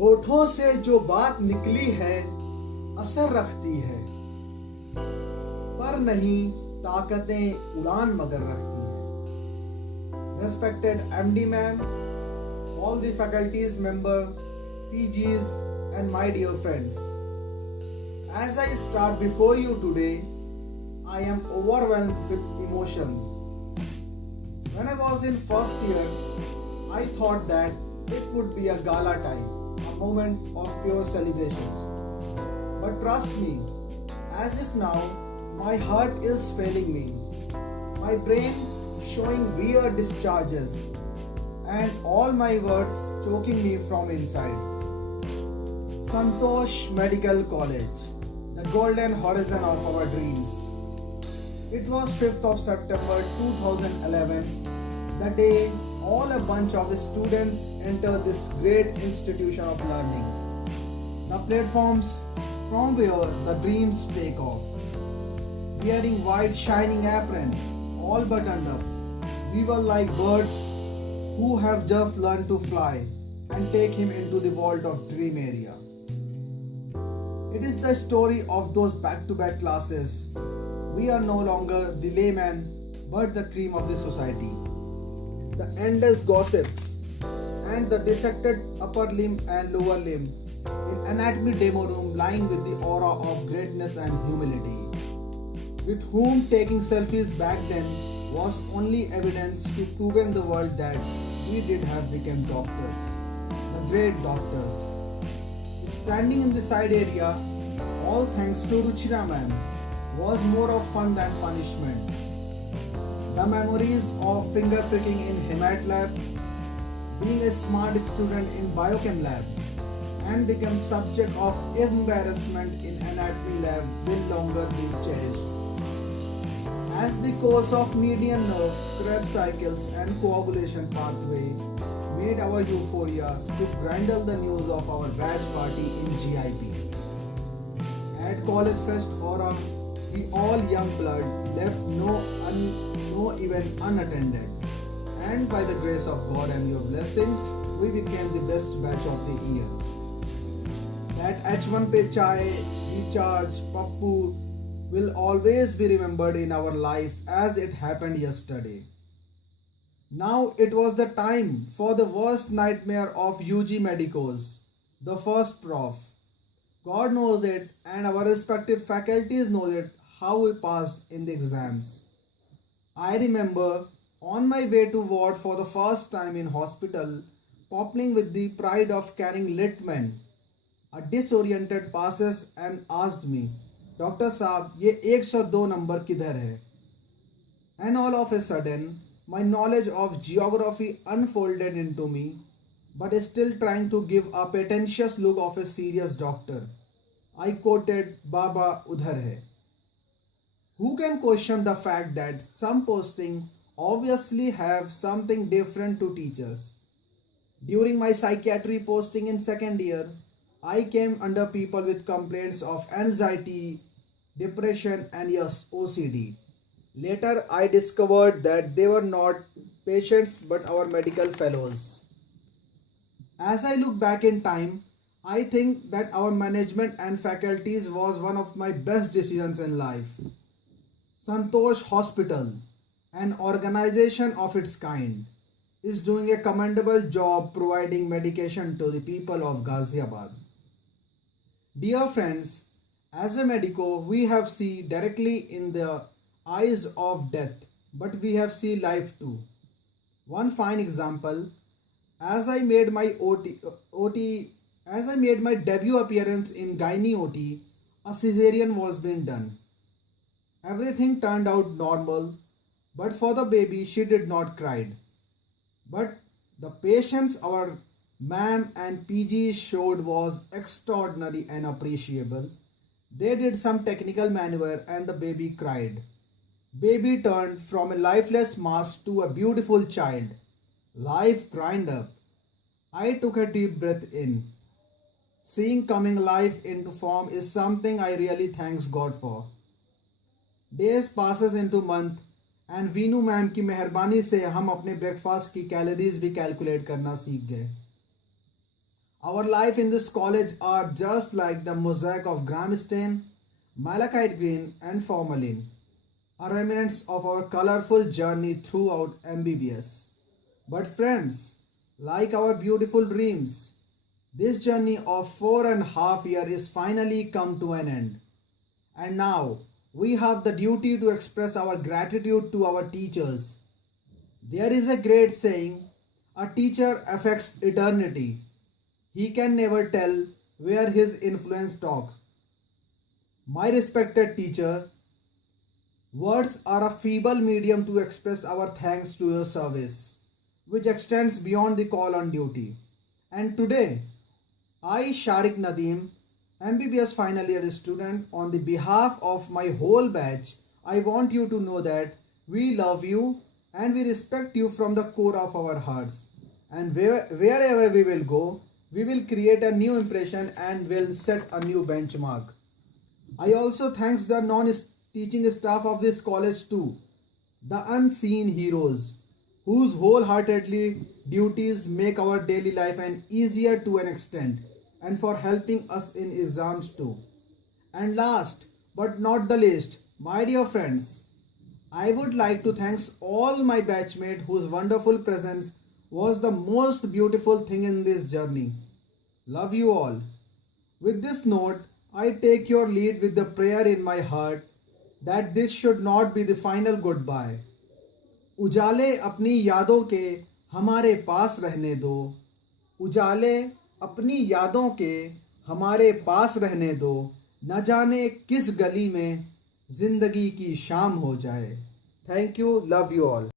होठों से जो बात निकली है असर रखती है, पर नहीं ताकतें उड़ान मगर रखती है। Respected MD ma'am, all the faculties member, PGs and my dear friends. As I start before you today, I am overwhelmed with emotion. When I was in first year, I thought that it would be a gala time, a moment of pure celebration. But trust me, as if now my heart is failing me, my brain showing weird discharges, and all my words choking me from inside. Santosh Medical College, the golden horizon of our dreams. It was 5th of September 2011, the day all a bunch of students enter this great institution of learning. The platforms from where the dreams take off. Wearing white shining apron, all buttoned up, we were like birds who have just learned to fly and take him into the vault of dream area. It is the story of those back-to-back classes. We are no longer the layman but the cream of the society. The endless gossips and the dissected upper limb and lower limb in anatomy demo room lying with the aura of greatness and humility, with whom taking selfies back then was only evidence to prove the world that we did have become doctors, the great doctors. Standing in the side area, all thanks to Ruchira ma'am, was more of fun than punishment. The memories of finger pricking in Hemat lab, being a smart student in Biochem lab, and become subject of embarrassment in anatomy lab will longer be cherished. As the course of median nerve, Krebs cycles and coagulation pathway made our euphoria to grandle the news of our batch party in GIP. At College Fest Aura, we all young blood left no event unattended, and by the grace of God and your blessings, we became the best batch of the year. That H1 pe chai, recharge, pappu will always be remembered in our life as it happened yesterday. Now it was the time for the worst nightmare of UG medicos, the first prof. God knows it and our respective faculties know it how we passed in the exams. I remember on my way to ward for the first time in hospital, popping with the pride of carrying lit men. A disoriented passes and asked me, Doctor Saab, ये 102 number किधर है? And all of a sudden, my knowledge of geography unfolded into me, but still trying to give a pretentious look of a serious doctor. I quoted, Baba udhar hai. Who can question the fact that some posting obviously have something different to teach us? During my psychiatry posting in second year, I came under people with complaints of anxiety, depression and yes, OCD. Later, I discovered that they were not patients but our medical fellows. As I look back in time, I think that our management and faculties was one of my best decisions in life. Santosh Hospital, an organization of its kind, is doing a commendable job providing medication to the people of Ghaziabad. Dear friends, as a medico, we have seen directly in the eyes of death, but we have seen life too. One fine example, as I made my debut appearance in Gynae OT, a cesarean was being done. Everything turned out normal, but for the baby she did not cry. But the patience our ma'am and PG showed was extraordinary and appreciable. They did some technical maneuver and the baby cried. Baby turned from a lifeless mass to a beautiful child. Life grind up. I took a deep breath in. Seeing coming life into form is something I really thanks God for. Days passes into month and Veenu ma'am की मेहरबानी से हम अपने breakfast की calories भी calculate करना सीख गए. Our life in this college are just like the mosaic of Gramstein, malachite green and formalin, are remnants of our colorful journey throughout MBBS. But friends, like our beautiful dreams, this journey of 4.5 years is finally come to an end. And now we have the duty to express our gratitude to our teachers. There is a great saying, a teacher affects eternity. He can never tell where his influence stops. My respected teacher, words are a feeble medium to express our thanks to your service, which extends beyond the call on duty. And today, I, Sharique Nadeem, MBBS final year student, on the behalf of my whole batch, I want you to know that we love you and we respect you from the core of our hearts. And wherever we will go, we will create a new impression and will set a new benchmark. I also thanks the non-teaching staff of this college too, the unseen heroes, whose wholeheartedly duties make our daily life an easier to an extent, and for helping us in exams too. And last but not the least, my dear friends, I would like to thank all my batchmates whose wonderful presence was the most beautiful thing in this journey. Love you all. With this note, I take your lead with the prayer in my heart that this should not be the final goodbye. उजाले अपनी यादों के हमारे पास रहने दो, उजाले अपनी यादों के हमारे पास रहने दो, न जाने किस गली में जिंदगी की शाम हो जाए. Thank you, love you all.